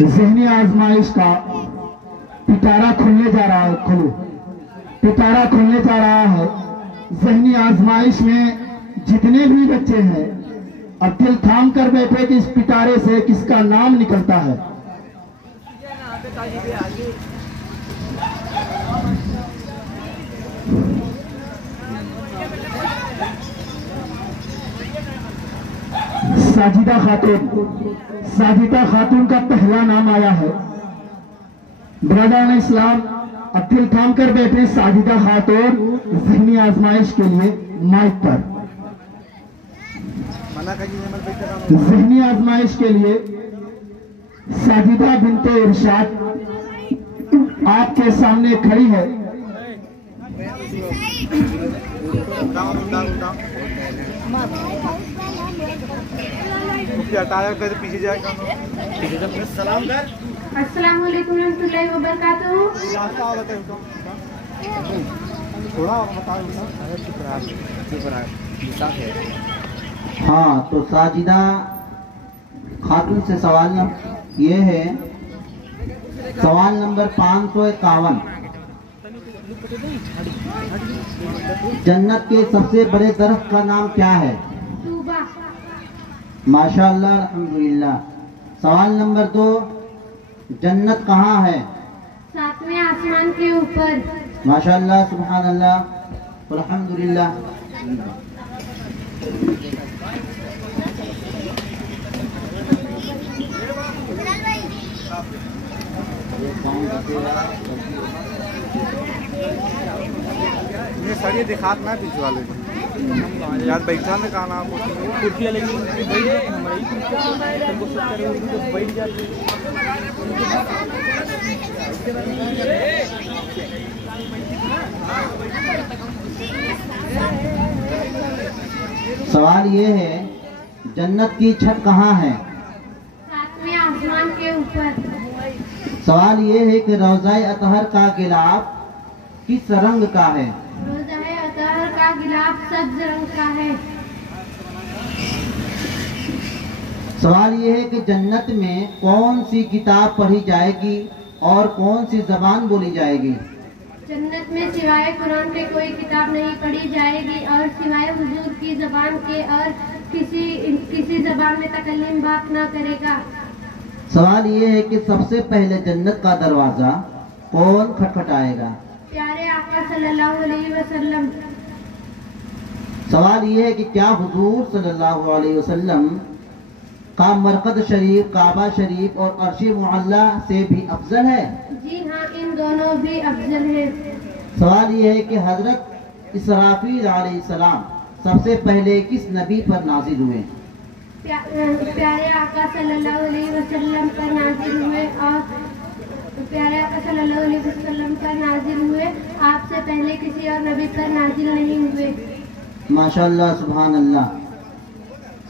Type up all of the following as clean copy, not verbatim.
ذہنی آزمائش کا پٹارا کھلنے جا رہا ہے. پٹارا کھلنے جا رہا ہے. ذہنی آزمائش میں جتنے بھی بچے ہیں اب دل تھام کر بیٹھے کہ اس پٹارے سے کس کا نام نکلتا ہے. ساجدہ خاتون کا پہلا نام آیا ہے. برادران اسلام اب دل تھام کر بیٹھے. ساجدہ خاتون ذہنی آزمائش کے لیے مائک پر. ذہنی آزمائش کے لیے ساجدہ بنت ارشاد آپ کے سامنے کھڑی ہے. السلام علیکم ورحمۃ اللہ وبرکاتہ. ہاں تو ساجدہ خاتون سے سوال یہ ہے، سوال نمبر 551. جنت کے سب سے بڑے درخت کا نام کیا ہے؟ ماشاءاللہ الحمدللہ. سوال نمبر 2، جنت کہاں ہے؟ 7ویں آسمان کے اوپر. ماشاءاللہ سبحان اللہ الحمدللہ. سر یہ دکھات نہ پیچھے والے یار بیٹھا میں کہا نام کرسیاں لگی بیٹھ جاتی. سوال یہ ہے، جنت کی چھت کہاں ہے؟ 7ویں آسمان کے اوپر. سوال یہ ہے کہ روضہ اطہر کا غلاف کس رنگ کا ہے؟ روضہ اطہر کا غلاف سبز رنگ کا ہے. سوال یہ ہے کہ جنت میں کون سی کتاب پڑھی جائے گی اور کون سی زبان بولی جائے گی؟ جنت میں سوائے قرآن کے کوئی کتاب نہیں پڑھی جائے گی اور سوائے حضور کی زبان کے اور کسی زبان میں تکلم بات نہ کرے گا. سوال یہ ہے کہ سب سے پہلے جنت کا دروازہ کون کھٹکھٹائے گا؟ پیارے آقا صلی اللہ علیہ وسلم. سوال یہ ہے کہ کیا حضور صلی اللہ علیہ وسلم کا مرقد شریف کعبہ شریف اور عرش معلیٰ سے بھی افضل ہے؟ جی ہاں، ان دونوں بھی افضل ہیں. سوال یہ ہے کہ حضرت اسرافیل علیہ السلام سب سے پہلے کس نبی پر نازل ہوئے؟ پیارے آقا صلی اللہ علیہ وسلم پر نازل ہوئے اور پیارے آقا صلی اللہ علیہ وسلم پر نازل ہوئے. آپ سے پہلے کسی اور نبی پر نازل نہیں ہوئے. ماشاءاللہ سبحان اللہ.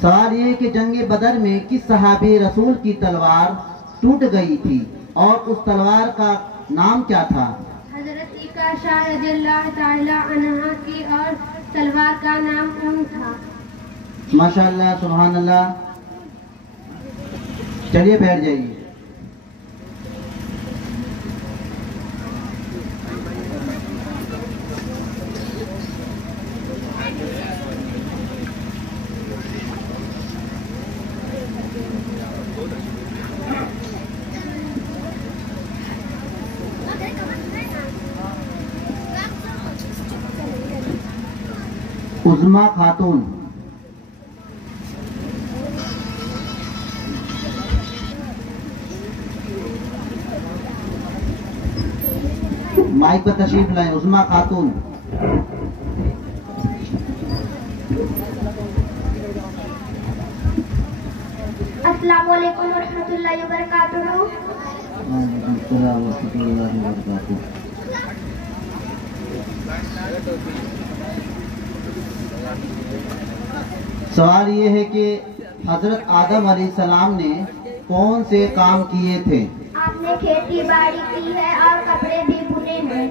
سوال یہ ہے کہ جنگ بدر میں کس صحابی رسول کی تلوار ٹوٹ گئی تھی اور اس تلوار کا نام کیا تھا؟ حضرت عکاشہ رضی اللہ تعالی عنہا کی اور تلوار کا نام اون تھا. ماشاءاللہ سبحان اللہ. چلیے بیٹھ جائیے. عظما خاتون. مائک پر تشریف لائیں. عظما خاتون. السلام علیکم ورحمۃ اللہ وبرکاتہ. وعلیکم السلام ورحمۃ اللہ وبرکاتہ. سوال یہ ہے کہ حضرت آدم علیہ السلام نے کون سے کام کیے تھے؟ آپ نے کھیتی باڑی کی ہے اور کپڑے بھی بنے ہیں.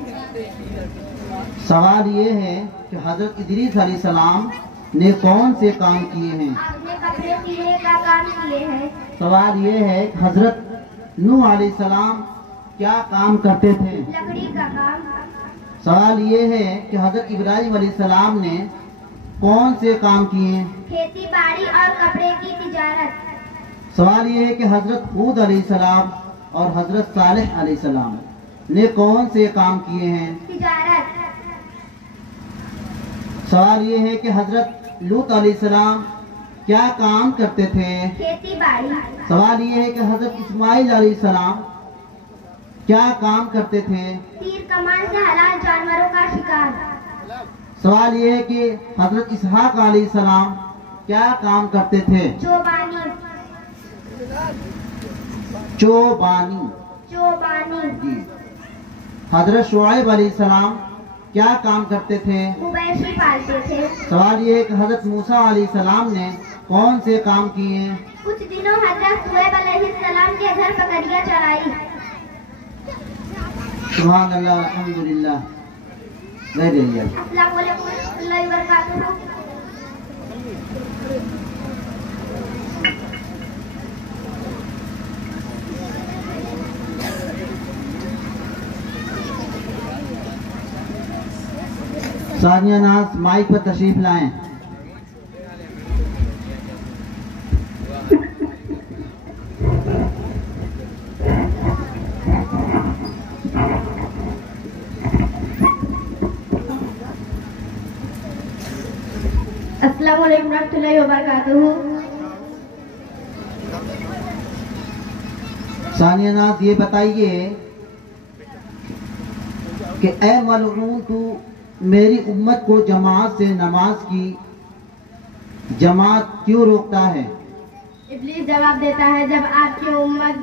سوال یہ ہے کہ حضرت ادریس علیہ السلام نے کون سے کام کیے ہیں؟ آپ نے کپڑے سینے کا کام کیے ہیں. سوال یہ ہے کہ حضرت नूह अलैहिस्सलाम क्या काम करते थे? लकड़ी का काम। सवाल ये है कि हजरत इब्राहिम अलैहिस्सलाम ने कौन से काम किए? खेती बाड़ी और कपड़े की तिजारत। सवाल ये है कि हजरत हूद अलैहिस्सलाम और हजरत सालेह अलैहिस्सलाम ने कौन से काम किए हैं? तिजारत। सवाल ये है कि हजरत लूत अलैहिस्सलाम क्या काम करते थे? खेती बाड़ी। सवाल ये है कि हजरत इस्माइल अलैहिस्सलाम क्या काम करते थे? तीर कमान से हलाल जानवरों का शिकार। सवाल ये है कि हजरत इसहाक अलैहिस्सलाम क्या काम करते थे? चौबानी। चौबानी। चौबानी। जी। हजरत शुआइब अलैहिस्सलाम क्या काम करते थे? मवेशी पालते थे। सवाल ये है कि हजरत मूसा अलैहिस्सलाम ने कौन से काम किए? कुछ दिनों हजरत शुएब अलैहिस्सलाम के घर बकरियां चराई। सुभान अल्लाह, अल्हम्दुलिल्लाह। रह जाइए। अस्सलाम वालेकुम रहमतुल्लाहि व बरकातुहू। सानिया नाज माइक पर तशरीफ लाएं। अस्सलाम वालेकुम रहमतुल्लाहि व बरकातुहू। सानिया नाज ये बताइए कि ए मलऊन, तू मेरी उम्मत को जमात से नमाज की जमात क्यों रोकता है? इब्लीस जवाब देता है, जब आपकी उम्मत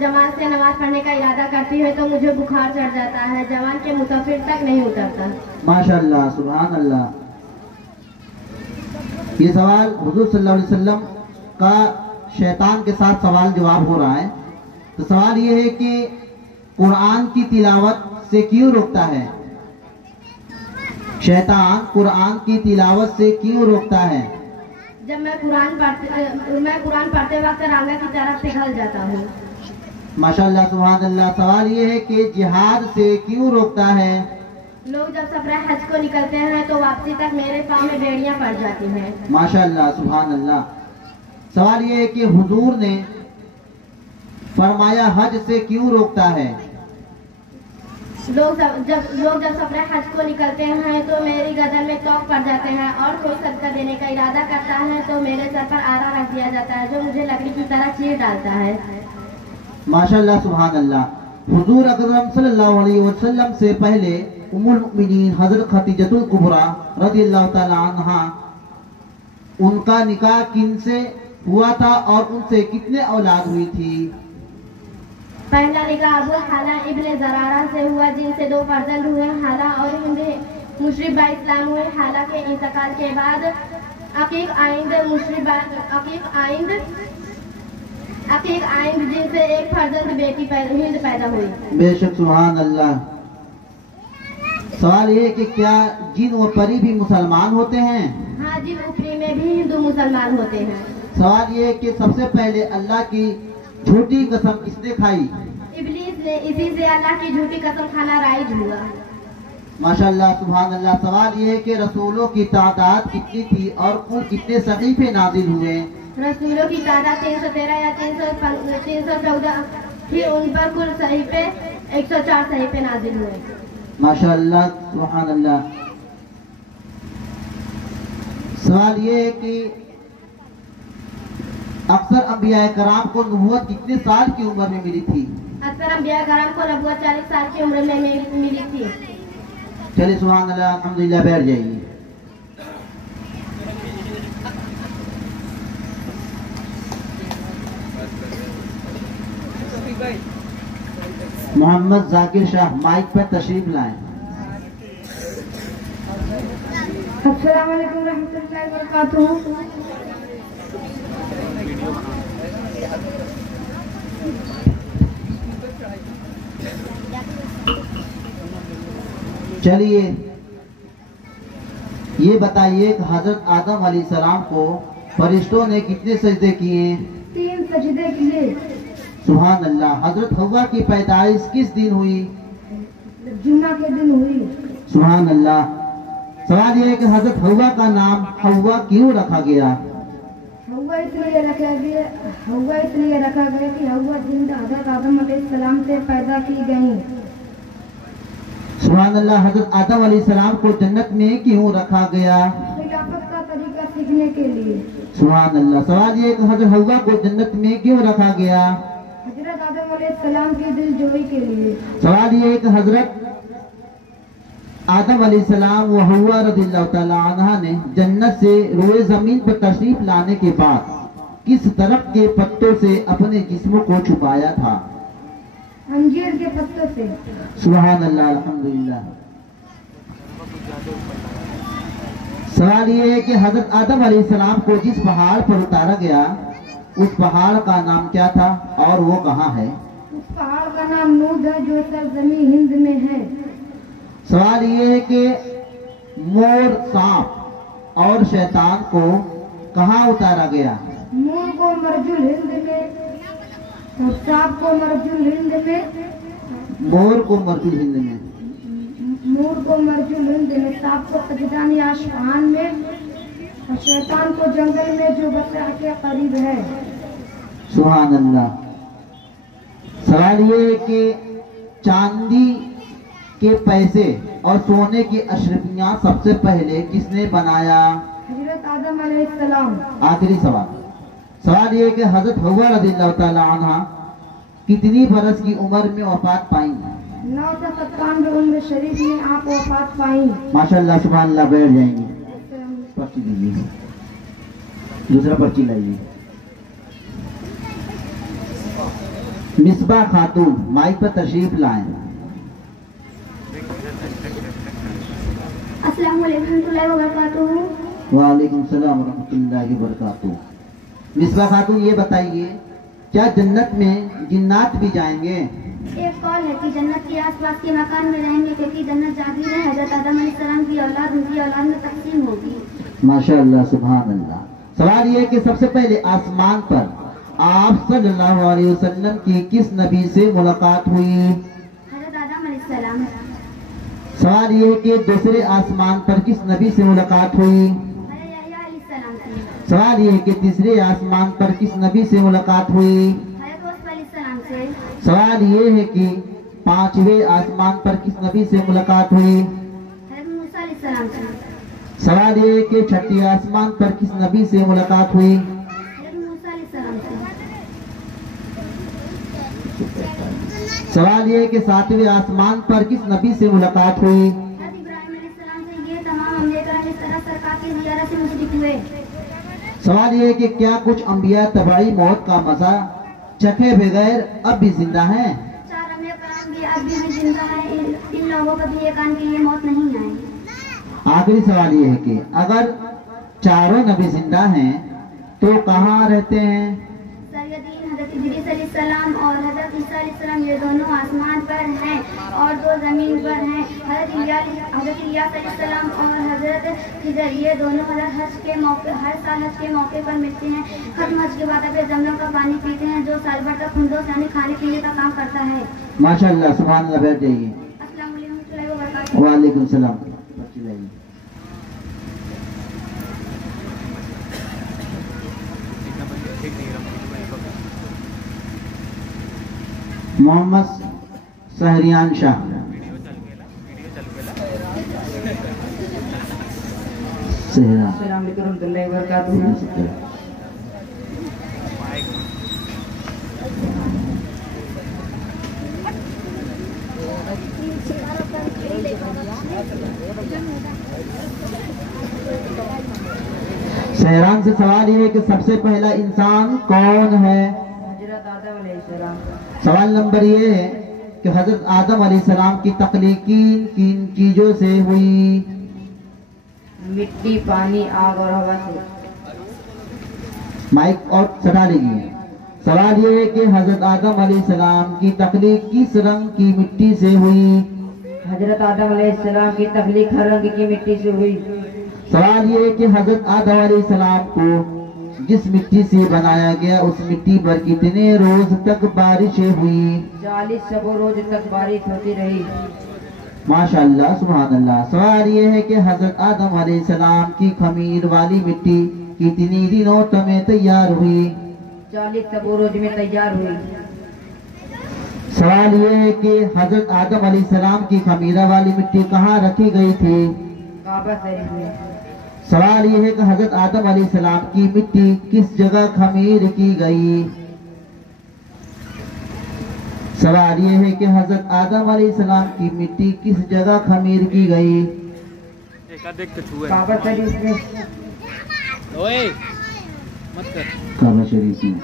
जमात से नमाज पढ़ने का इरादा करती है तो मुझे बुखार चढ़ जाता है, जवान के मुसाफिर तक नहीं उतरता। माशाअल्लाह, सुभान अल्लाह। ये सवाल हुजूर सल्लल्लाहु अलैहि वसल्लम का शैतान के साथ सवाल जवाब हो रहा है। तो सवाल ये है कि कुरान की तिलावत से क्यों रोकता है? शैतान कुरान की तिलावत से क्यों रोकता है? जब मैं कुरान पढ़ते वक्त रांगा की तरफ पिघल जाता हूँ। माशाअल्लाह, सुभान अल्लाह। सवाल ये है कि जिहाद से क्यों रोकता है? लोग जब सफर हज को निकलते हैं तो वापसी तक मेरे पाँव में बेड़ियां पड़ जाती हैं। माशाअल्लाह, सुभान अल्लाह। सवाल ये है कि हुजूर ने फरमाया हज से क्यों रोकता है? लोग जब सफर हज को निकलते हैं तो मेरी गर्दन में तौक पड़ जाते हैं और कोई सदका देने का इरादा करता है तो मेरे सर पर आरा रख दिया जाता है जो मुझे लकड़ी की तरह चीर डालता है। माशाअल्लाह, सुभान अल्लाह। हुजूर अकरम सल्लल्लाहु अलैहि वसल्लम से पहले उम्मुल मुमिनीन हजरत खदीजतुल कुबरा रज़ियल्लाहु ताला अन्हा, उनका निकाह किनसे हुआ था और उनसे कितने औलाद हुई थी? पहला निकाह अबू हाला इब्ने ज़रारा से हुआ जिनसे 2 फर्जंद हुए, हाला और हिंद मुशरिफ बा इस्लाम हुए। हाला के इंतकाल के बाद अकीक आइंद जिनसे 1 फर्जंद बेटी हिंद पैदा हुई। बेशक, सुभान अल्लाह। सवाल ये है कि क्या जिन और परी भी मुसलमान होते हैं? हाँ, जिन ऊपरी में भी हिंदू मुसलमान होते हैं। सवाल ये है कि सबसे पहले अल्लाह की झूठी कसम किसने खाई? इब्लीस ने। इसी से अल्लाह की झूठी कसम खाना राइज हुआ। माशाअल्लाह, सुभान अल्लाह। सवाल ये है कि रसूलों की तादाद कितनी थी और कुल कितने सहीफे नाजिल हुए? रसूलों की तादाद 313 या 314 थी। उन पर कुल सहीफे 104 सहीफे नाजिल हुए। माशाअल्लाह, सुभान अल्लाह। सवाल ये है कि अक्सर अंबिया कराम को नबूवत कितने साल की उम्र में मिली थी? अक्सर अंबिया कराम को नबूवत 40 साल की उम्र में मिली थी। चलिए, सुभान अल्लाह, अल्हम्दुलिल्लाह। बैठ जाइए। मोहम्मद जाकिर शाह माइक पर तशरीफ लाएं। अस्सलाम वालेकुम रहमतुल्लाहि व बरकातुहू। चलिए, ये बताइए कि हजरत आदम अलैहिस्सलाम को फरिश्तों ने कितने सजदे किए? 3 सजदे किए। सुभान अल्लाह। हजरत हव्वा की पैदाइश किस दिन हुई? जुम्मा के दिन हुई। सुभान अल्लाह। सवाल ये है कि हजरत हव्वा का नाम हव्वा क्यों रखा गया? हव्वा इसलिए रखा गया कि हव्वा जिंदा हजरत आदम अलैहिस्सलाम से पैदा की गई। सुभान अल्लाह। हजरत आदम अलैहिस्सलाम को जन्नत में क्यों रखा गया? खिलाफत का तरीका सीखने के लिए। सुभान अल्लाह। सवाल ये है कि हजरत हव्वा को जन्नत में क्यों रखा गया? हजरत आदम अलैहिस्सलाम की दिलजोई के लिए। सवाल ये है कि हजरत आदम अलैहिस्सलाम व हव्वा रज़ियल्लाहु ताला अन्हा ने जन्नत से रोए जमीन पर तशरीफ लाने के बाद किस तरफ के पत्तों से अपने जिस्म को छुपाया था? अंजीर के पत्तों से। सुभान अल्लाह, अल्हम्दुलिल्लाह। सवाल ये है कि हजरत आदम अलैहिस्सलाम को जिस पहाड़ पर उतारा गया उस पहाड़ का नाम क्या था और वो कहाँ है? उस पहाड़ का नाम नूद है जो सरजमी हिंद में है। सवाल ये है कि मोर, सांप और शैतान को कहाँ उतारा गया? मोर को मरजुल हिंद में और सांप को मरजुल हिंद में। मोर को मरजुल हिंद में, मोर को मरजुल हिंद में, सांप को कजदानी आसमान में और शैतान को जंगल में जो बच्चा के करीब है। सुभान अल्लाह। सवाल ये है कि चांदी के पैसे और सोने की अशरफियां सबसे पहले किसने बनाया? हजरत आदम अलैहिस्सलाम। आखिरी सवाल। सवाल ये है कि हजरत हव्वा रज़ियल्लाहु ताला अन्हा कितनी बरस की उम्र में वफात पाई? 9 से 97 उम्र शरीफ में आप वफात पाई। माशाअल्लाह, सुभान अल्लाह। बैठ जाएंगे। पर्ची दीजिए, दूसरा पर्ची लाइए। मिसबा खातून माइक पर तशरीफ लाएं। अस्सलामु अलैकुम रहमतुल्लाहि व बरकातुहू। वालेकुम सलाम रहमतुल्लाहि व बरकातुहू। मिसबा खातून ये बताइए, क्या जन्नत में जिन्नात भी जाएंगे? एक कौल है कि जन्नत के आसपास के मकान में रहेंगे क्योंकि जन्नत जागीर है। हजरत आदम अलैहिस्सलाम की औलाद उनकी औलाद में तकसीम होगी। माशाअल्लाह, सुभान अल्लाह। सवाल ये है कि सबसे पहले आसमान पर आप सल्लल्लाहु अलैहि वसल्लम की किस नबी से मुलाकात हुई? हजरत आदम अलैहिस्सलाम। सवाल ये है कि दूसरे आसमान पर किस नबी से मुलाकात हुई? हजरत यहया अलैहिस्सलाम से। सवाल ये है कि तीसरे आसमान पर किस नबी से मुलाकात हुई? हजरत यूसुफ अलैहिस्सलाम से। सवाल ये है कि पांचवें आसमान पर किस नबी से मुलाकात हुई? हजरत मूसा अलैहिस्सलाम से। सवाल ये है कि छठे आसमान पर किस नबी से मुलाकात हुई? हजरत मूसा अलैहिस्सलाम से। सवाल ये है कि सातवें आसमान पर किस नबी से मुलाकात हुई? हजरत इब्राहिम अलैहिस्सलाम से। ये तमाम अंबिया करम इस तरह सरकार की ज़ियारत से मुशरिक हुए। सवाल ये है कि क्या कुछ अंबिया तबाई मौत का मजा चखे बगैर अब भी जिंदा हैं? 4 अंबिया करम भी अब भी जिंदा है। इन लोगों का भी ये कान की ये मौत नहीं आई। आखिरी सवाल ये है कि अगर चारों नबी जिंदा हैं तो कहाँ रहते हैं? सरयदीन हजरत इदरीस अलैहिस्सलाम और हजरत ईसा अलैहिस्सलाम ये दोनों आसमान पर हैं और 2 जमीन पर हैं। हजरत इलियास अलैहिस्सलाम और हजरत खिजर ये दोनों हर साल हज के मौके पर मिलते हैं। खत्म हज के बाद अपने जमलों का पानी पीते हैं जो साल भर तक खुंदों से यानी खाने पीने का काम करता है। माशाअल्लाह, सुभान अल्लाह। बैठ जाइए। अस्सलामु अलैकुम रहमतुल्लाहि व बरकातुहू। वालेकुम सलाम। पर्ची लाइए। मोहम्मद सहरियान शाह। सहरा। अस्सलाम वालेकुम रहमतुल्लाहि व बरकातुहू। सहरान से सवाल ये है कि सबसे पहला इंसान कौन है? हजरत आदम अलैहिस्सलाम। सवाल नंबर ये है कि हजरत आदम अलैहिस्सलाम की तख्लीक किन चीजों से हुई? मिट्टी, पानी, आग और हवा से। माइक और सटा लीजिए। सवाल ये है कि हजरत आदम अलैहिस्सलाम की तख्लीक किस रंग की मिट्टी से हुई? हजरत आदम अलैहिस्सलाम की तख्लीक हर रंग की मिट्टी से हुई। सवाल ये है कि हजरत आदम अलैहिस्सलाम को جس مٹی سے بنایا گیا اس مٹی پر کتنے روز تک بارشیں ہوئی؟ 40 شب و روز تک بارش ہوتی رہی۔ ماشاءاللہ سبحان اللہ۔ سوال یہ ہے کہ حضرت آدم علیہ السلام کی خمیر والی مٹی کتنی دنوں میں تیار ہوئی؟ 40 شب و روز میں تیار ہوئی۔ سوال یہ ہے کہ حضرت آدم علیہ السلام کی خمیرہ والی مٹی کہاں رکھی گئی تھی؟ کعبہ شریف میں۔ سوال یہ ہے کہ حضرت آدم علیہ السلام کی مٹی کس جگہ خمیر کی گئی؟ سوال یہ ہے کہ حضرت آدم علیہ السلام کی مٹی کس جگہ خمیر کی گئی؟ کعبہ شریف میں۔ کعبہ شریف میں۔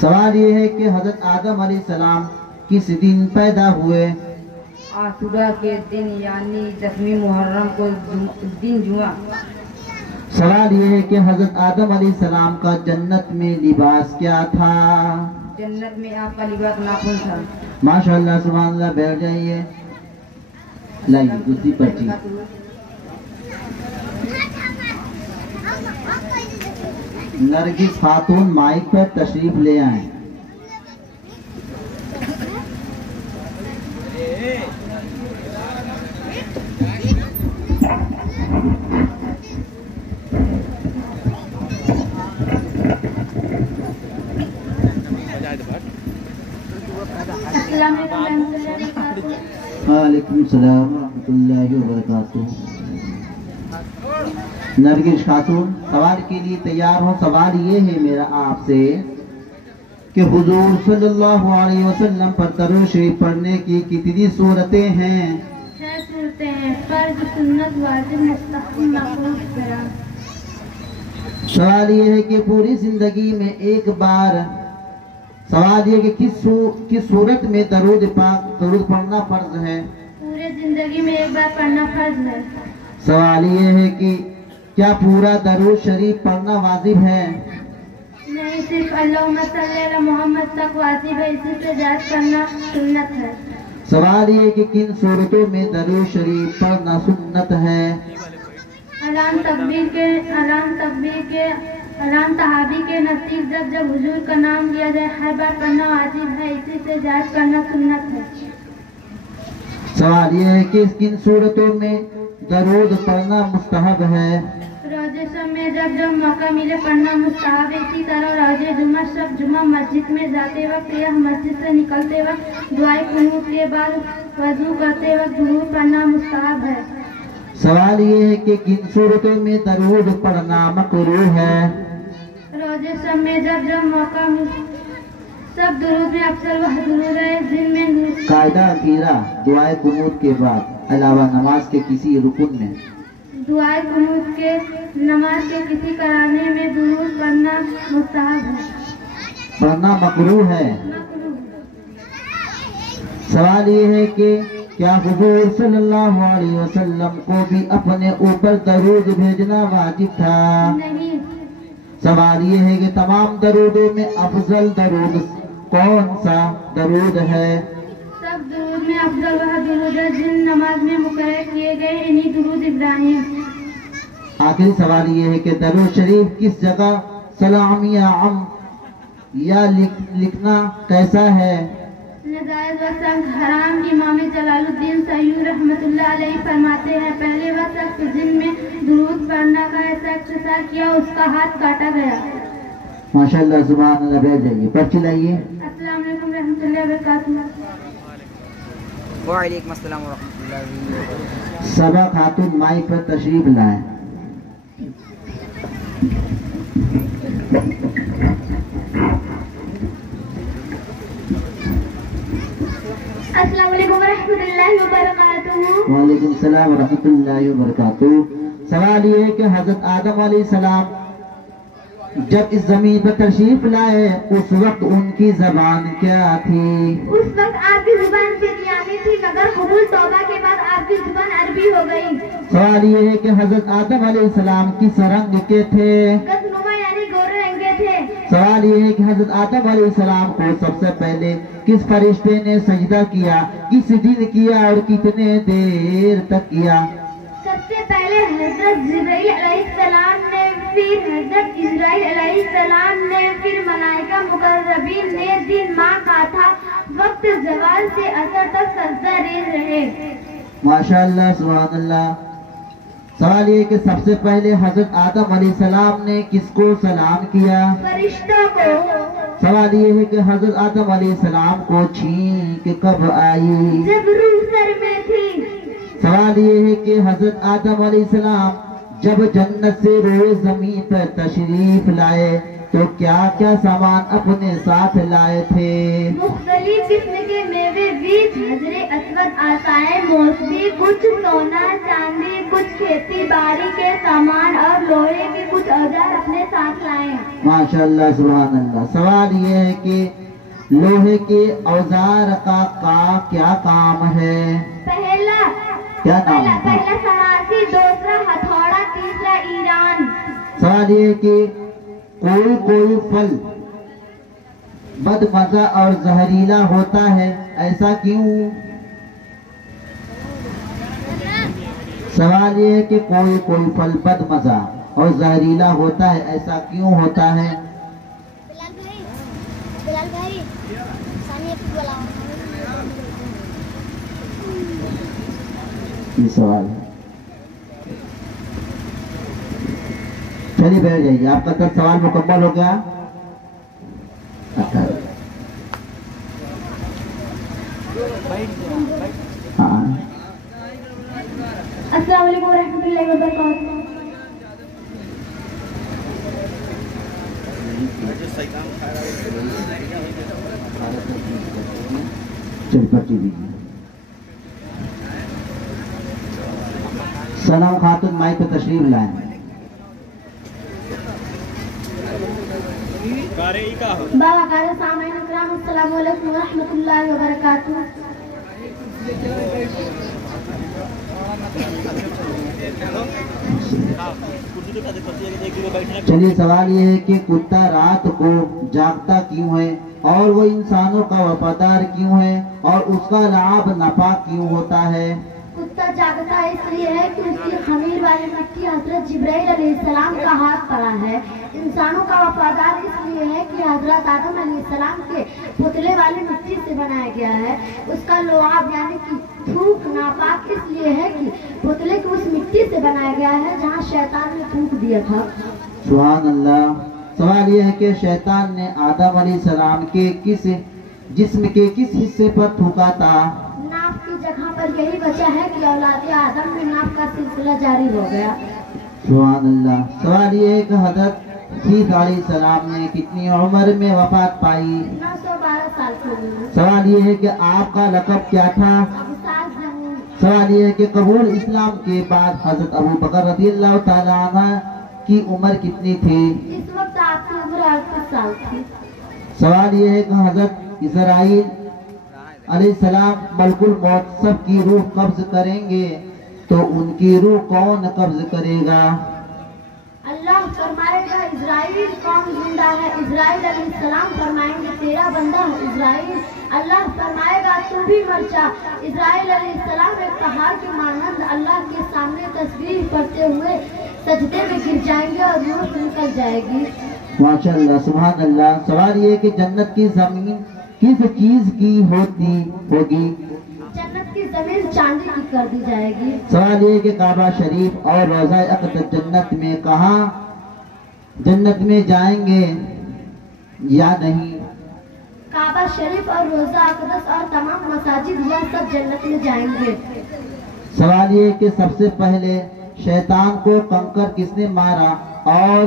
سوال یہ ہے کہ حضرت آدم علیہ السلام کس دن پیدا ہوئے؟ عاشورہ کے دن یعنی 10ویں محرم کو دن جمعہ۔ سوال یہ ہے کہ حضرت آدم علیہ السلام کا جنت میں لباس کیا تھا؟ جنت میں آپ کا لباس ناخن تھا۔ ماشاءاللہ سبحان اللہ، بیٹھ جائیے۔ لائیے دوسری پرچی۔ نرگس خاتون مائک پر تشریف لے آئیں۔ السلام علیکم ورحمۃ اللہ وبرکاتہ۔ وعلیکم السلام ورحمۃ اللہ وبرکاتہ۔ نرگس خاتون سوال کے لیے تیار ہو؟ سوال یہ ہے میرا آپ سے کہ حضور صلی اللہ علیہ وسلم پر درود شریف پڑھنے کی کتنی صورتیں ہیں؟ 6 صورتیں ہیں: فرض، سنت، واجب، مستحب، مقروض، حرام۔ سوال یہ ہے کہ پوری زندگی میں ایک بار، سوال یہ کہ کس صورت میں درود پڑھنا فرض ہے؟ پورے زندگی میں ایک بار پڑھنا فرض ہے۔ سوال یہ ہے کہ کیا پورا درود شریف پڑھنا واجب ہے؟ نہیں، صرف اللہم صلی علی محمد تک واجب ہے، اسی سے زیادہ کرنا سنت ہے۔ سوال یہ کہ کن صورتوں میں درود شریف پڑھنا سنت ہے؟ اعلان تحابی کے نزدیک جب حضور کا نام لیا جائے ہر بار پڑھنا واجب ہے، اسی سے زیادہ کرنا سنت ہے۔ سوال یہ ہے کہ کن صورتوں میں درود پڑھنا مستحب ہے؟ روزے شب میں جب موقع ملے پڑھنا مستحب ہے، اسی طرح روزے جمعہ شب جمعہ مسجد میں جاتے وقت یا مسجد سے نکلتے وقت دعائے قنوت کے بعد وضو کرتے وقت درود پڑھنا مستحب ہے۔ سوال یہ ہے کہ کن صورتوں میں درود پڑھنا مکروہ ہے؟ روزے شب میں جب موقع سب درود میں افضل وہ درود ہے جن میں قاعدہ اخیرہ دعائے قنوت کے بعد علاوہ نماز کے کسی رکن میں دعائے قنوت کے نماز کے کسی کرانے میں درود پڑھنا مستحب ہے، پڑھنا مکروہ ہے۔ سوال یہ ہے کہ کیا حضور صلی اللہ علیہ وسلم کو بھی اپنے اوپر درود بھیجنا واجب تھا؟ نہیں۔ سوال یہ ہے کہ تمام درودوں میں افضل درود کون سا درود ہے؟ سب درود میں افضل وہ درود ہے جن نماز میں مقرر کیے گئے، انہی درود ابراہیم۔ آخری سوال یہ ہے کہ درود شریف کس جگہ سلام یا عم یا لکھنا کیسا ہے؟ نجائز و سخت حرام۔ امام جلال الدین سیوطی رحمۃ اللہ علیہ فرماتے ہیں پہلے وہ شخص جن میں درود پڑھنا کا ایسا اختصار کیا اس کا ہاتھ کاٹا گیا۔ ماشاءاللہ سبحان اللہ، بیٹھ جائیے، پرچی لائیے۔ السلام علیکم ورحمۃ اللہ وبرکاتہ۔ وعلیکم السلام ورحمۃ اللہ وبرکاتہ۔ صبا خاتون مائک پر تشریف لائیں۔ السلام علیکم ورحمۃ اللہ وبرکاتہ۔ وعلیکم السلام ورحمۃ اللہ وبرکاتہ۔ سوال یہ ہے کہ حضرت آدم علیہ السلام جب اس زمین پر تشریف لائے اس وقت ان کی زبان کیا تھی؟ اس وقت آپ کی زبان سریانی تھی، مگر قبول توبہ کے بعد آپ کی زبان عربی ہو گئی۔ سوال یہ ہے کہ حضرت آدم علیہ السلام کس رنگ کے تھے؟ گدنما یعنی گورے رنگ کے تھے۔ سوال یہ ہے کہ حضرت آدم علیہ السلام کو سب سے پہلے کس فرشتے نے سجدہ کیا، کس دن کیا اور کتنے دیر تک کیا؟ سب سے پہلے حضرت جبرائیل علیہ السلام نے پھر حضرت اسرائیل علیہ السلام نے، پھر ملائکہ مقربین نے دن ماہ کا تھا، وقت زوال سے اثر تک سجدہ ریز رہے۔ ماشاءاللہ سبحان اللہ۔ سوال یہ کہ سب سے پہلے حضرت آدم علیہ السلام نے کس کو سلام کیا؟ فرشتوں کو۔ سوال یہ ہے کہ حضرت آدم علیہ السلام کو چھینک کب آئی؟ جب روح سر میں تھی۔ سوال یہ ہے کہ حضرت آدم علیہ السلام جب جنت سے روئے زمین پر تشریف لائے تو کیا کیا سامان اپنے ساتھ لائے تھے؟ مختلف قسم کے میوے، بیج، حجر اسود، عصائے موسمی، کچھ سونا چاندی، کچھ کھیتی باڑی کے سامان اور لوہے کے کچھ اوزار اپنے ساتھ لائے۔ ماشاءاللہ سبحان اللہ۔ سوال یہ ہے کہ لوہے کے اوزار کا کیا کام ہے؟ پہلا سراسری، دوسرا ہتھوڑا، تیسرا ایران۔ سوال یہ ہے کہ کوئی پھل بد مزہ اور زہریلا ہوتا ہے، ایسا کیوں؟ سوال یہ ہے کہ کوئی پھل بد مزہ اور زہریلا ہوتا ہے، ایسا کیوں ہوتا ہے؟ بلال بھائی ثانیہ کو بلاؤ۔ یہ سوال ہے، چلیے بیٹھ جائیے۔ آپ کا 10 سوال مکمل ہو گیا۔ ہاں، السلام علیکم ورحمۃ اللہ وبرکاتہ۔ چل پٹی دیجیے۔ سنم خاتون مائی پہ تشریف لائیں۔ بابا قادر سامعین اکرام، السلام علیکم ورحمۃ اللہ وبرکاتہ۔ چلیے سوال یہ ہے کہ کتا رات کو جاگتا کیوں ہے اور وہ انسانوں کا وفادار کیوں ہے اور اس کا لعاب نفع کیوں ہوتا ہے؟ کتا جاگتا اس لیے ہے کہ اس کی خمیر والی مٹی حضرت جبرائیل علیہ السلام کا ہاتھ پڑا ہے۔ انسانوں کا وفادار اس لیے ہے کہ حضرت آدم علیہ السلام کے پتلے والی مٹی سے بنایا گیا ہے۔ اس کا لعاب یعنی کہ تھوک ناپاک اس لیے ہے کہ پتلے کو اس مٹی سے بنایا گیا ہے جہاں شیطان نے تھوک دیا تھا۔ سبحان اللہ۔ سوال یہ ہے کہ شیطان نے آدم علیہ السلام کے جسم کے کس حصے پر تھوکا تھا؟ ناف کی جگہ پر، یہی وجہ ہے کہ اولاد آدم میں ناف کا سلسلہ جاری ہو گیا۔ سبحان اللہ۔ سوال یہ ہے کہ حضرت عیسیٰ علیہ السلام نے کتنی عمر میں وفات پائی؟ 912 سال کی عمر میں۔ سوال یہ ہے کہ آپ کا لقب کیا تھا؟ استاد زمین۔ سوال یہ ہے کہ قبول اسلام کے بعد حضرت ابو بکر رضی اللہ تعالیٰ عنہ کی عمر کتنی تھی؟ اس وقت آپ کی عمر 38 سال تھی۔ سوال یہ ہے کہ حضرت اسرائیل علیہ السلام ملک الموت سب کی روح قبض کریں گے تو ان کی روح کون قبض کرے گا؟ اللہ فرمائے گا اسرائیل کون زندہ ہے؟ اسرائیل علیہ السلام فرمائیں گے تیرا بندہ اسرائیل۔ اللہ فرمائے گا تو بھی مر جا۔ اسرائیل علیہ السلام ایک پہاڑ کے مانند اللہ کے سامنے تسبیح پڑھتے ہوئے سجدے میں گر جائیں گے اور روح نکل جائے گی۔ ماشاءاللہ سبحان اللہ۔ سوال یہ کہ جنت کی زمین کس چیز کی ہوگی؟ جنت کی زمین چاندی کی کر دی جائے گی۔ سوال یہ کہ کعبہ شریف اور روضہ اقدس جنت میں کہاں جنت میں جائیں گے یا نہیں؟ کعبہ شریف اور روضہ اقدس اور تمام مساجد وہ سب جنت میں جائیں گے۔ سوال یہ کہ سب سے پہلے شیطان کو کنکر کس نے مارا اور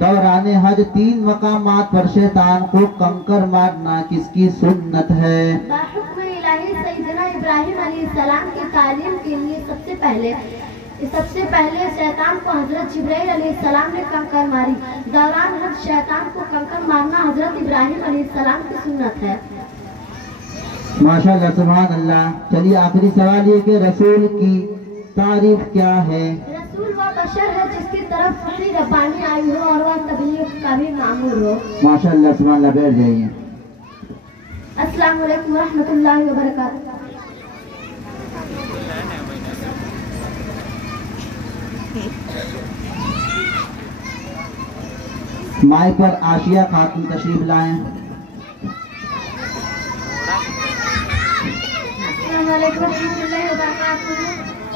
دوران حج 3 مقامات پر شیطان کو کنکر مارنا کس کی سنت ہے؟ بحکم الہی سیدنا ابراہیم علیہ السلام کی تعلیم کے لیے سب سے پہلے شیطان کو حضرت جبرائیل علیہ السلام نے کنکر ماری۔ دوران حج شیطان کو کنکر مارنا حضرت ابراہیم علیہ السلام کی سنت ہے۔ ماشاءاللہ سبحان اللہ۔ چلیے آخری سوال یہ کہ رسول کی تعریف کیا ہے؟ رسول وہ بشر ہے جس کی طرف وحی ربانی آئی ہو اور وہ تبلیغ کا بھی مامور ہو۔ ماشاءاللہ سبحان اللہ۔ بیٹھ جائیے۔ السلام علیکم ورحمۃ اللہ وبرکاتہ۔ माई पर आशिया खातून तशरीफ लाएं।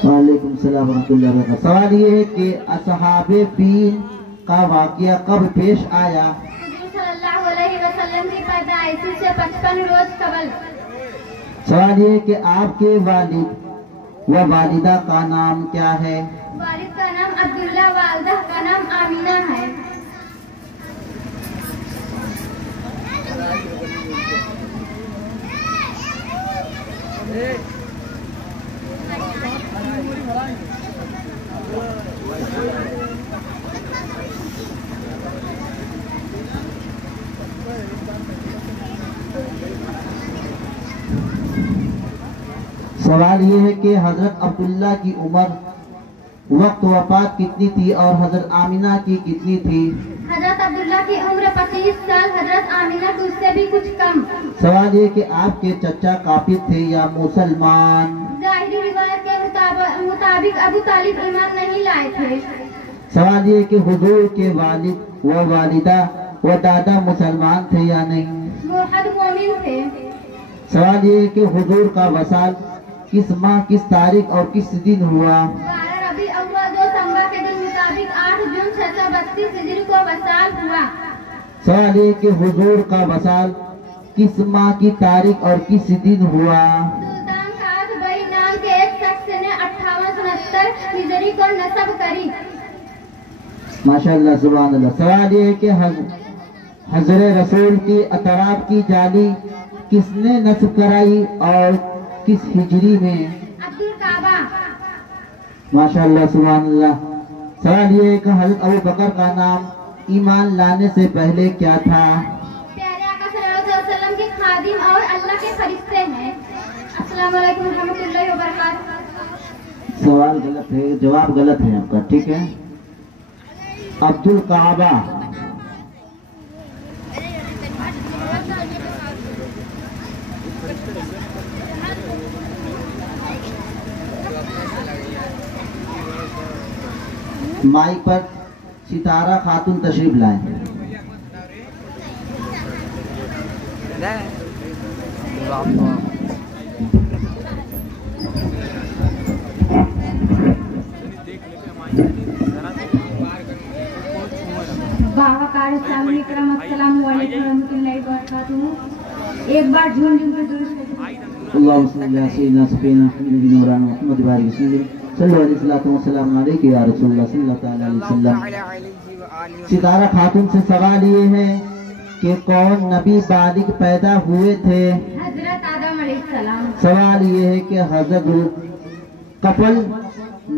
वालेकुम सलाम वरहमतुल्लाहि वबरकातुहू। सवाल ये है कि असहाबे फील का वाक़या कब पेश आया? सल्लल्लाहु अलैहि वसल्लम की पैदाइश से 55 रोज कबल। सवाल ये है कि आपके वालिद व वालिदा का नाम क्या है? वालिद का नाम अब्दुल्ला, वालिदा का नाम आमीना है। सवाल ये है कि हजरत अब्दुल्ला की उम्र वक्त वफात कितनी थी और हजरत आमिना की कितनी थी? हजरत अब्दुल्ला की उम्र 25 साल, हजरत आमिना की उससे भी कुछ कम। सवाल ये कि आपके चचा काफिर थे या मुसलमान? जाहिरी रिवायत के मुताबिक अबू तालिब ईमान नहीं लाए थे। सवाल ये कि हुजूर के वालिद व वालिदा व दादा मुसलमान थे या नहीं? मुहद मोमिन थे। सवाल ये कि हुजूर का वसाल किस माह, किस तारीख और किस दिन हुआ? 12 रबी अव्वल 2 संबा के दिन मुताबिक 8 जून 632 हिजरी को वसाल हुआ। सवाल ये कि हुजूर का वसाल किस माह की तारीख और किस दिन हुआ? सुल्तान साद बई नाम के एक शख्स ने 5869 हिजरी को नस्ब करी। माशाअल्लाह सुभान अल्लाह। सवाल ये है कि हजरत रसूल की अतराफ की जाली किसने नस्ब कराई और किस हिजरी में? अब्दुल काबा। माशाअल्लाह सुभान अल्लाह। सवाल ये है कि हजरत अबू बकर का नाम ईमान लाने से पहले क्या था? प्यारे आका सल्लल्लाहु अलैहि वसल्लम के खादिम और अल्लाह के फरिश्ते हैं। अस्सलाम वालेकुम रहमतुल्लाहि व बरकातहू। सवाल गलत है, जवाब गलत है आपका, ठीक है। अब्दुल काबा। माइक पर सितारा खातून तशरीफ लाएं। एक बार झूम झूम के दुरुस्त अल्लाहुम्मा सल्ली अला सय्यिदिना सफीना नबीना मुहम्मद व आलिहि वसल्लम सल्लल्लाहु अलैहि वसल्लम अलैहि या रसूलुल्लाह सल्लल्लाहु अलैहि वसल्लम। सितारा खातून से सवाल ये है कि कौन नबी बालिग पैदा हुए थे? हजरत आदम अलैहिस्सलाम। सवाल ये है कि हजरत कफल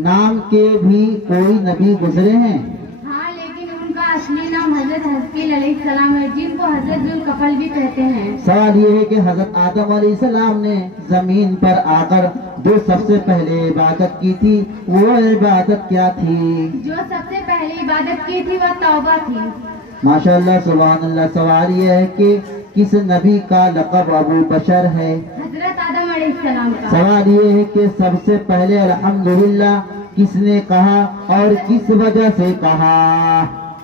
नाम के भी कोई नबी गुजरे हैं? हाँ, लेकिन उनका असली नाम हजरत हस्कील अलैहिस्सलाम है, जिनको हजरत जुल्कफल भी कहते हैं। सवाल ये है कि हजरत आदम अलैहिस्सलाम ने जमीन पर आकर जो सबसे पहले इबादत की थी वो इबादत क्या थी? जो सबसे पहले इबादत की थी वह तौबा थी। माशाअल्लाह सुभान अल्लाह। सवाल ये है कि किस नबी का लक़ब अबू बशर है? हजरत आदम अलैहिस्सलाम का। सवाल ये है कि सबसे पहले अल्हम्दुलिल्लाह किसने कहा और किस वजह से कहा?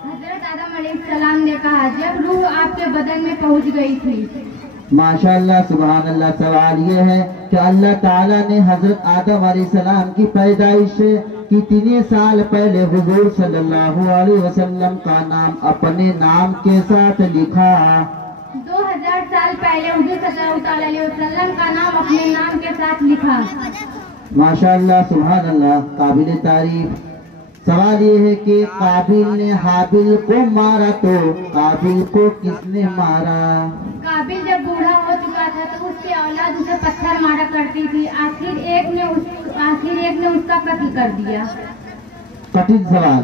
हजरत आदम अलैहिस्सलाम ने कहा जब रूह आपके बदन में पहुंच गई थी। माशाअल्लाह सुभान अल्लाह। सवाल ये है कि अल्लाह ताला ने हजरत आदम अलैहिस्सलाम की पैदाइश कितने साल पहले हुजूर सल्लल्लाहु अलैहि वसल्लम का नाम अपने नाम के साथ लिखा? 2000 साल पहले हुजूर सल्लल्लाहु अलैहि वसल्लम का नाम अपने नाम के साथ लिखा। माशाअल्लाह सुभान अल्लाह, काबिल तारीफ। सवाल ये है कि काबिल ने हाबिल को मारा तो काबिल को किसने मारा? काबिल जब बूढ़ा हो चुका था तो उसकी औलाद उसे पत्थर मारा करती थी। आखिर एक ने उसका कत्ल कर दिया। कठिन सवाल,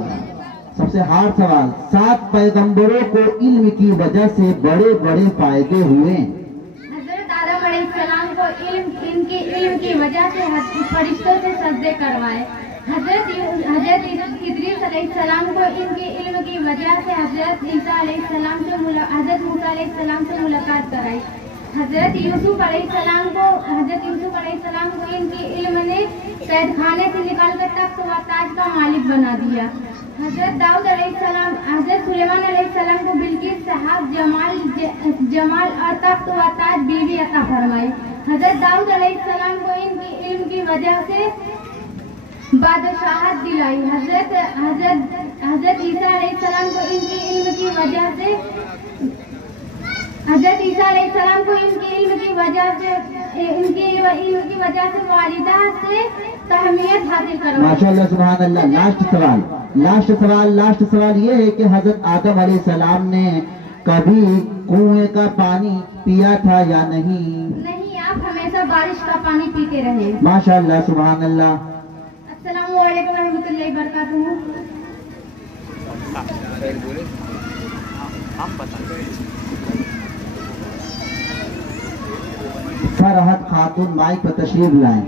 सबसे हार्ड सवाल। 7 पैगंबरों को इल्म की वजह से बड़े बड़े फायदे हुए। हजरत आदम अलैहिस्सलाम को इनकी इल्म की वजह से फरिश्तों से सजदे करवाए। हजरत इदरीस अलैहिस्सलाम को इनकी इल्म की वजह से हजरत मूसा अलैहिस्सलाम से मुलाकात कराई। हजरत यूसुफ अलैहिस्सलाम को इनकी इल्म ने कैद खाने से निकालकर तख्त व ताज का मालिक बना दिया। हज़रत दाऊद अलैहिस्सलाम हज़रत सुलेमान अलैहिस्सलाम को बिल्किस साहब जमाल और तख्त व ताज बीवी अता फरमाई। हज़रत दाऊद अलैहिस्सलाम को इनकी इल्म की वजह से बादशाहत दिलाई। हज़रत ईसा अलैहिस्सलाम को इनकी इल्म की वजह से हज़रत ईसा अलैहिस्सलाम को इनकी इल्म की वजह से वालिदा से तहमीयत हासिल करवाई। माशाअल्लाह सुभान अल्लाह। लास्ट सवाल ये है कि हजरत आदम अलैहिस्सलाम ने कभी कुएं का पानी पिया था या नहीं? नहीं, आप हमेशा बारिश का पानी पीते रहे। माशाअल्लाह सुभान अल्लाह। अस्सलामु अलैकुम रहमतुल्लाहि बरकातुहू। फरहत खातून माइक पर तशरीफ लाएं।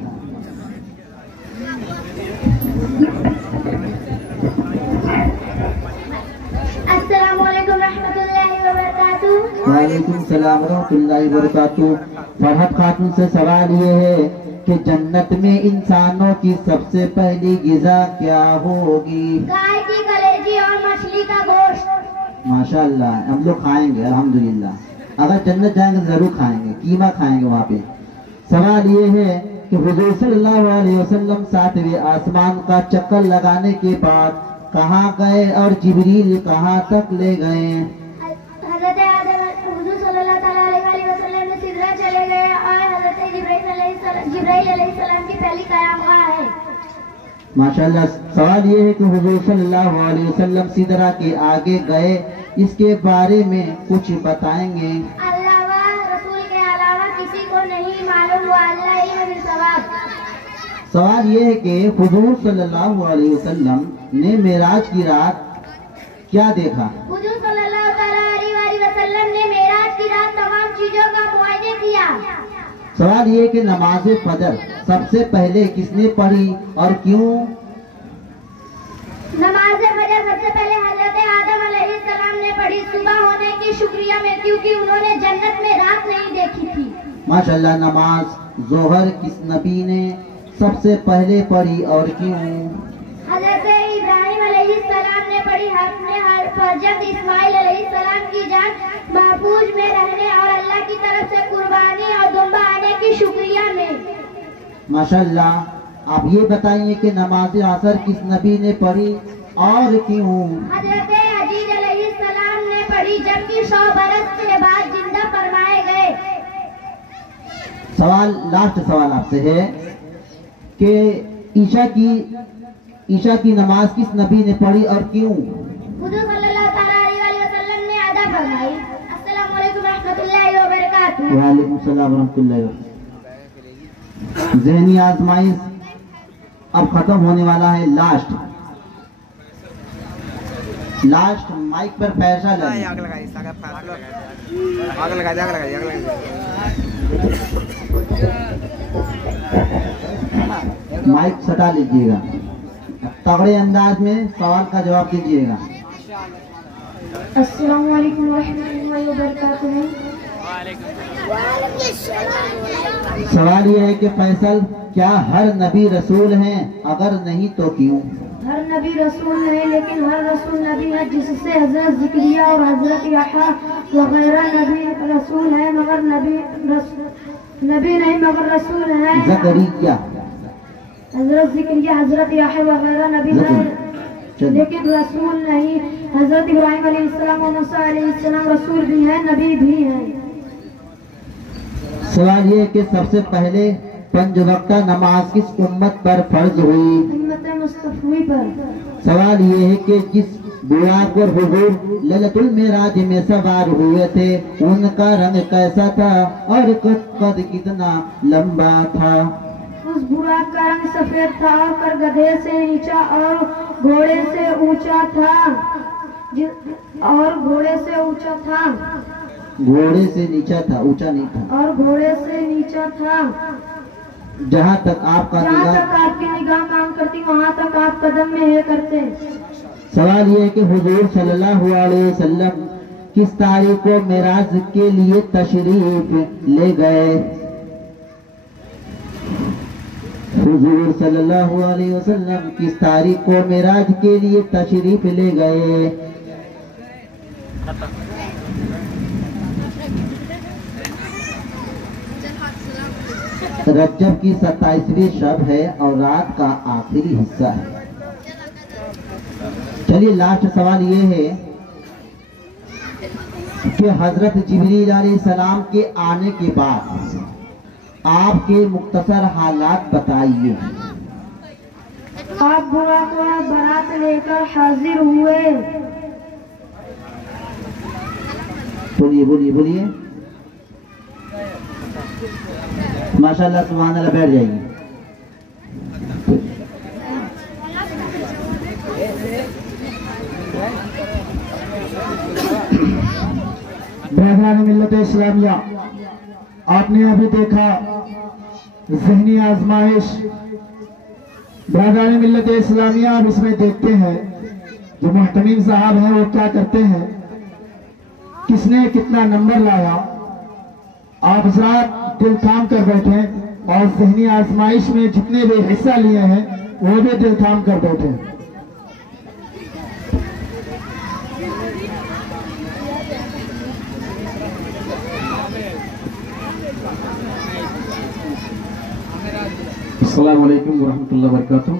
अस्सलामु अलैकुम रहमतुल्लाहि व बरकातुहू। वालेकुम सलाम रहमतुल्लाहि व बरकातुहू। फरहत खातून से सवाल ये है कि जन्नत में इंसानों की सबसे पहली ग़िज़ा क्या होगी? गाय की कलेजी और मछली का गोश्त। माशाअल्लाह, हम लोग खाएंगे अल्हम्दुलिल्लाह। अगर जन्नत जाएंगे तो जरूर खाएंगे, कीमा खाएंगे वहाँ पे। सवाल ये है कि हुजूर सल्लल्लाहु अलैहि वसल्लम 7वें आसमान का चक्कर लगाने के बाद कहाँ गए और जिब्रील कहाँ तक ले गए? हज़रत आदम हुजूर सल्लल्लाहु अलैहि वसल्लम ने सिदरा चले गए और हज़रत जिब्राइल अलैहिस्सलाम की पहली क़यामगाह है। माशाअल्लाह। सवाल ये है कि हुजूर सल्लल्लाहु अलैहि वसल्लम सिदरा के आगे गए, इसके बारे में कुछ बताएंगे? अल्लाह व रसूल के अलावा किसी को नहीं मालूम, वो अल्लाह ही है बिलसवाब। सवाल ये है कि हुजूर सल्लल्लाहु अलैहि वसल्लम ने मेराज की रात क्या देखा? हुजूर सल्लल्लाहु अलैहि वसल्लम ने मेराज की रात तमाम चीजों का मुआयने किया। सवाल ये कि नमाज फजर सबसे पहले किसने पढ़ी और क्यों? नमाज फजर सबसे पहले हजरत आदम अलैहिस्सलाम ने पढ़ी सुबह होने की शुक्रिया में, क्योंकि उन्होंने जन्नत में रात नहीं देखी थी। माशाअल्लाह। नमाज जोहर किस नबी ने सबसे पहले पढ़ी और क्यों? हजरत इब्राहिम अलैहिस्सलाम ने पढ़ी अपने हर पर, जब इस्माइल अलैहिस्सलाम की जान महफूज में रहने और अल्लाह की तरफ से कुर्बानी और दुम्बा आने की शुक्रिया में। माशाअल्लाह। आप ये बताइए कि नमाज असर किस नबी ने पढ़ी और क्यों? हजरत अजीज अलैहिस्सलाम ने पढ़ी, जबकि 100 बरस के बाद जिंदा फरमाए गए। लास्ट सवाल आपसे है कि ईशा की नमाज किस नबी ने पढ़ी और क्यों? हुजूर सल्लल्लाहु अलैहि वसल्लम ने अदा फरमाई। अस्सलामु अलैकुम रहमतुल्लाहि व बरकातुहू। वालेकुम सलाम रहमतुल्लाहि व बरकातुहू। ज़हनी आजमाइश अब खत्म होने वाला है। लास्ट माइक पर पैसा लगे। आग लगाई आग लगाई। माइक सटा लीजिएगा, तगड़े अंदाज में सवाल का जवाब दीजिएगा। अस्सलामु अलैकुम व रहमतुल्लाहि व बरकातुहू। सवाल ये है कि फैसल, क्या हर नबी रसूल हैं? अगर नहीं तो क्यों? हर नबी रसूल नहीं, लेकिन हर रसूल नबी है, जिससे हजरत ज़िक्रिया और हजरत याह्या वगैरह नबी रसूल है, मगर नबी नहीं मगर रसूल है। ज़करिया, हजरत ज़िक्रिया, हजरत याह्या वगैरह नबी है, लेकिन रसूल नहीं। हजरत इब्राहिम अलैहिस्सलाम और मूसा अलैहिस्सलाम रसूल भी हैं, नबी भी हैं। सवाल ये है कि सबसे पहले 5 वक्ता नमाज किस उम्मत पर फर्ज हुई? उम्मत मुस्तफ़ी पर। सवाल ये है कि जिस बुराक और हुजूर लैलतुल मेराज में सवार हुए थे, उनका रंग कैसा था और कद कितना लंबा था? उस बुराक का रंग सफेद था और गधे से नीचा और घोड़े से ऊंचा था। घोड़े से नीचा था, ऊंचा नहीं था। और घोड़े से नीचा था। जहाँ तक आपकी निगाह काम करती, वहाँ तक आप कदम में है करते। सवाल ये है कि हुजूर सल्लल्लाहु अलैहि वसल्लम किस तारीख को मेराज के लिए तशरीफ ले गए? حضور صلی اللہ علیہ وسلم کس تاریخ کو معراج کے لیے تشریف لے گئے؟ رجب کی 27ویں شب ہے اور رات کا آخری حصہ ہے۔ چلیے لاسٹ سوال یہ ہے کہ حضرت جبریل علیہ السلام کے آنے کے بعد آپ کے مختصر حالات بتائیے۔ آپ برات لے کر حاضر ہوئے۔ بولیے ماشاءاللہ سبحان اللہ، بیٹھ جائیے۔ برادران ملت اسلامیہ، آپ نے ابھی دیکھا ذہنی آزمائش۔ برادران ملت اسلامیہ، اب اس میں دیکھتے ہیں جو محتمین صاحب ہیں وہ کیا کرتے ہیں، کس نے کتنا نمبر لایا۔ آپ حضرات دل تھام کر بیٹھیں اور ذہنی آزمائش میں جتنے بھی حصہ لیے ہیں وہ بھی دل تھام کر بیٹھیں۔ السلام علیکم ورحمۃ اللہ وبرکاتہ۔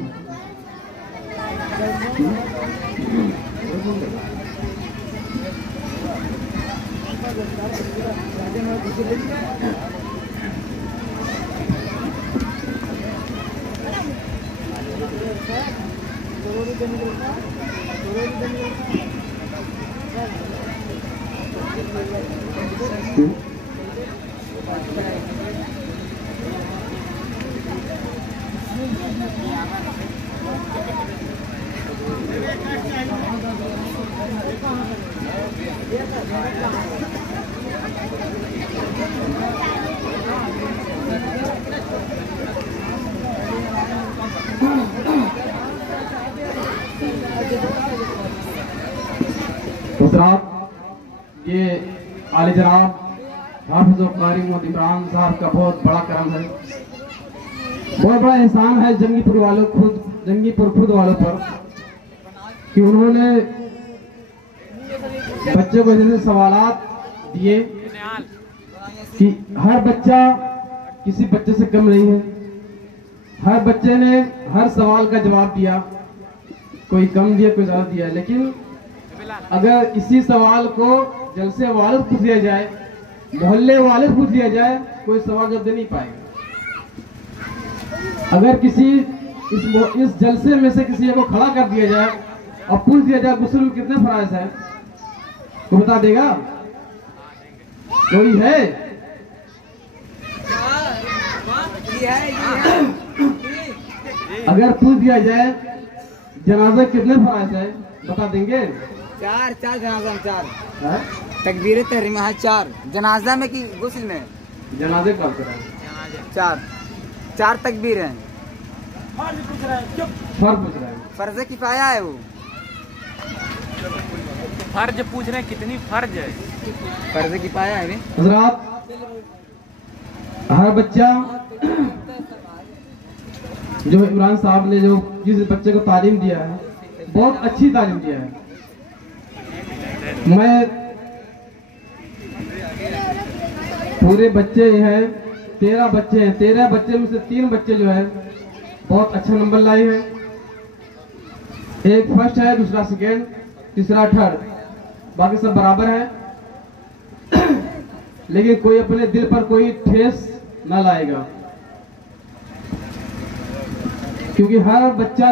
حضرات، یہ عالی جناب حافظ و قاری محمد عمران صاحب کا بہت بڑا کرم ہے، بہت بڑا احسان ہے جنگی پور خود والوں پر کہ انہوں نے بچے کو جیسے سوالات دیے کہ ہر بچہ کسی بچے سے کم نہیں ہے، ہر بچے نے ہر سوال کا جواب دیا، کوئی کم دیا کوئی زیادہ دیا، لیکن اگر اسی سوال کو جلسے والد پوچھ لیا جائے، محلے والد پوچھ لیا جائے، کوئی سوال جواب دے نہیں پائے گا۔ اگر کسی اس جلسے میں سے کسی کو کھڑا کر دیا جائے اور پوچھ دیا جائے غسل میں کتنے فرائض ہیں تو بتا دے گا؟ کوئی ہے؟ اگر پوچھ دیا جائے جنازہ کتنے فرائض ہیں بتا دیں گے؟ چار جنازہ میں 4 تکبیر تحریمہ ہے، 4 جنازہ میں کہ غسل میں؟ جنازے کا کرا 4 تکبیر ہیں۔ فرض پوچھ رہا ہے، فرض کفایہ ہے، وہ فرض پوچھ رہے ہیں کتنی فرض ہے؟ فرض کفایہ ہے۔ حضرات، ہر بچہ جو عمران صاحب نے جو جس بچے کو تعلیم دیا ہے بہت اچھی تعلیم دیا ہے۔ میں پورے بچے ہیں 13 بچے ہیں، 13 بچے میں سے 3 بچے جو ہے بہت اچھا نمبر لائے ہیں، ایک فرسٹ ہے، دوسرا سیکنڈ، تیسرا تھرڈ، باقی سب برابر ہے، لیکن کوئی اپنے دل پر کوئی ٹھیس نہ لائے گا، کیونکہ ہر بچہ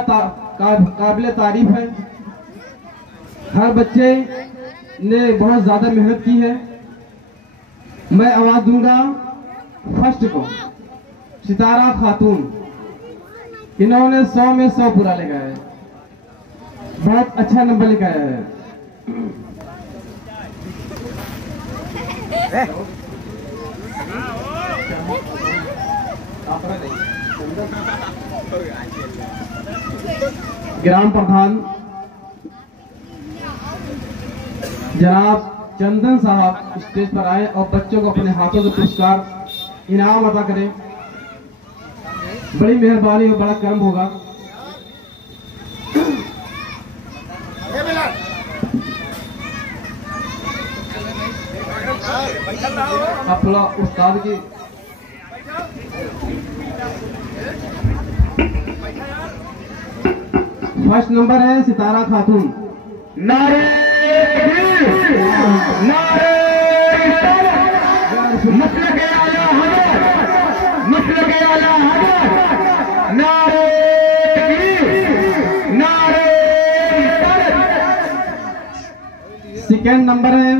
قابل تعریف ہے، ہر بچے نے بہت زیادہ محنت کی ہے۔ میں آواز دوں گا فرسٹ کو، ستارہ خاتون، انہوں نے 100 میں 100 پورا لگایا ہے، بہت اچھا نمبر لگایا ہے۔ گرام پردھان جناب چندن صاحب اسٹیج پر آئے اور بچوں کو اپنے ہاتھوں سے پرسکار انعام عطا کریں۔ बड़ी मेहरबानी और बड़ा कर्म होगा। आप थोड़ा उस्ताद की फर्स्ट नंबर है सितारा खातून। नारे नारे मसलक आला हज़रत, मसलक आला हज़रत, नारे नारे। सेकेंड नंबर है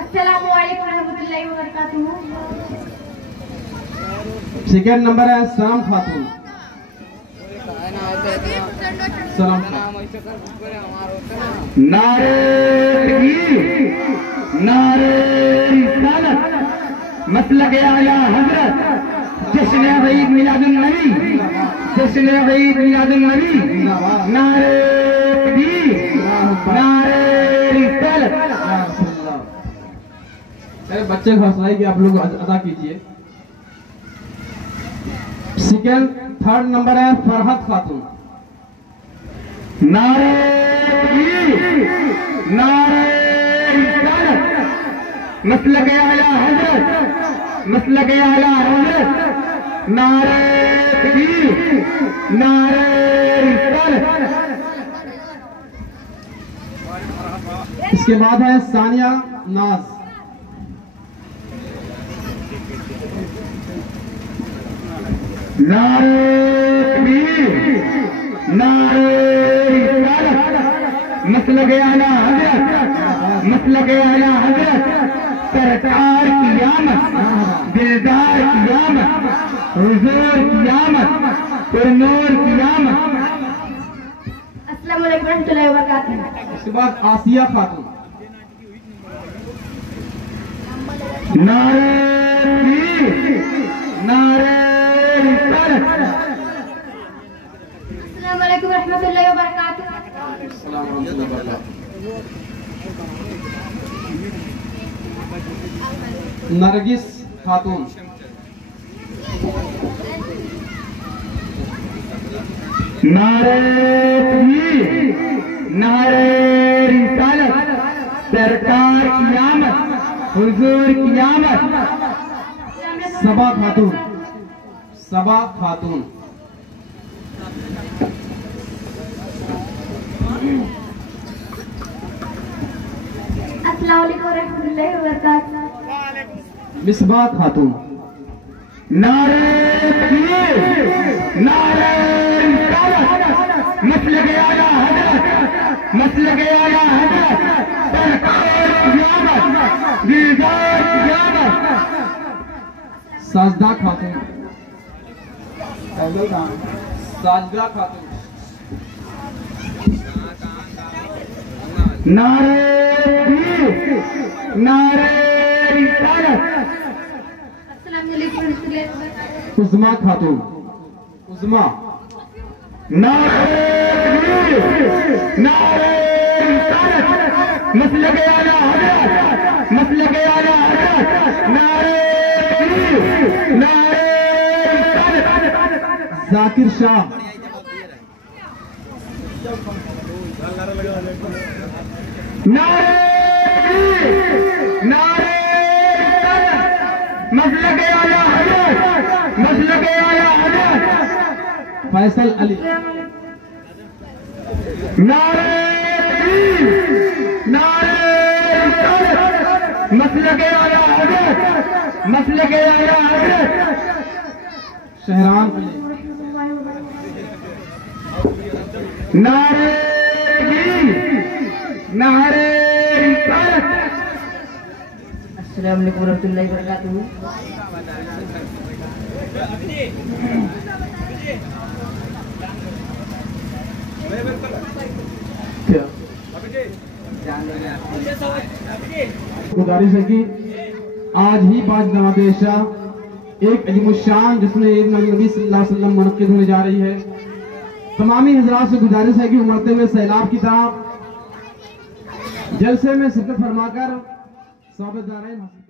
अस्सलामु अलैकुम रहमतुल्लाहि व बरकातुहू। सेकेंड नंबर है सलाम खातून। सलाम नारे नारे रिसालत, मसलक आला हज़रत, जश्न ईद मिलादुन नबी, जश्न ईद मिलादुन नबी, नारे नारे रिसालत। बच्चे को हौसला कि आप लोग अदा कीजिए। सेकेंड थर्ड नंबर है फरहत खातून। नारे नारे रिसालत, मसलक आला हज़रत, मसलक आला हज़रत, नारे नारे रिसालत। इसके बाद है सानिया नाज। नारे नारे रिसालत, मसलक आला हज़रत, मसलक आला हज़रत, सरकार क़ियामत, दिलदार क़ियामत, हुजूर क़ियामत, पुरनूर क़ियामत। अस्सलामु अलैकुम रहमतुल्लाहि व बरकातुहू। इसके बाद आसिया खातून। नारे नारे रिसालत। अस्सलामु अलैकुम रहमतुल्लाहि व बरकातुहू। नरगिस खातून। नारे नारे रिसालत, सरकार क़ियामत, हुजूर क़ियामत। सबा खातून। सबा खातून। अस्सलामु अलैकुम रहमतुल्लाहि व बरकातुहू। मिसबा खातून। नारे नारे रिसालत, मसलक आला हज़रत, मसलक आला हज़रत, सरकार क़ियामत, दिलदार क़ियामत। साजदा खातून। साजदा खातून। नारे नारे रिसालत। अस्सलामु अलैकुम रहमतुल्लाहि व बरकातुहू। उज़मा खातून। उज़मा। नारे नारे रिसालत, मसलक आला हज़रत, मसलक आला हज़रत, नारे नारे रिसालत। जाकिर शाह। नारे नारे रिसालत, मसलक आला हज़रत, मसलक आला हज़रत। फैसल अली। नारे नारे रिसालत, मसलक आला हज़रत, मसलक आला हज़रत। शहरान अली। नारे नारे रिसालत। अस्सलामु अलैकुम रहमतुल्लाहि व बरकातुहू। गुजारिश है कि आज ही 5 नवाबे शाह एक अजीमुशान जिसमें ईद नबी सल्लल्लाहु अलैहि वसल्लम मुनक्किद होने जा रही है। तमामी हजरात से गुजारिश है कि उमरते में सैलाब की तरह जलसे में शिरकत फरमाकर सौबेदाराइन हासिल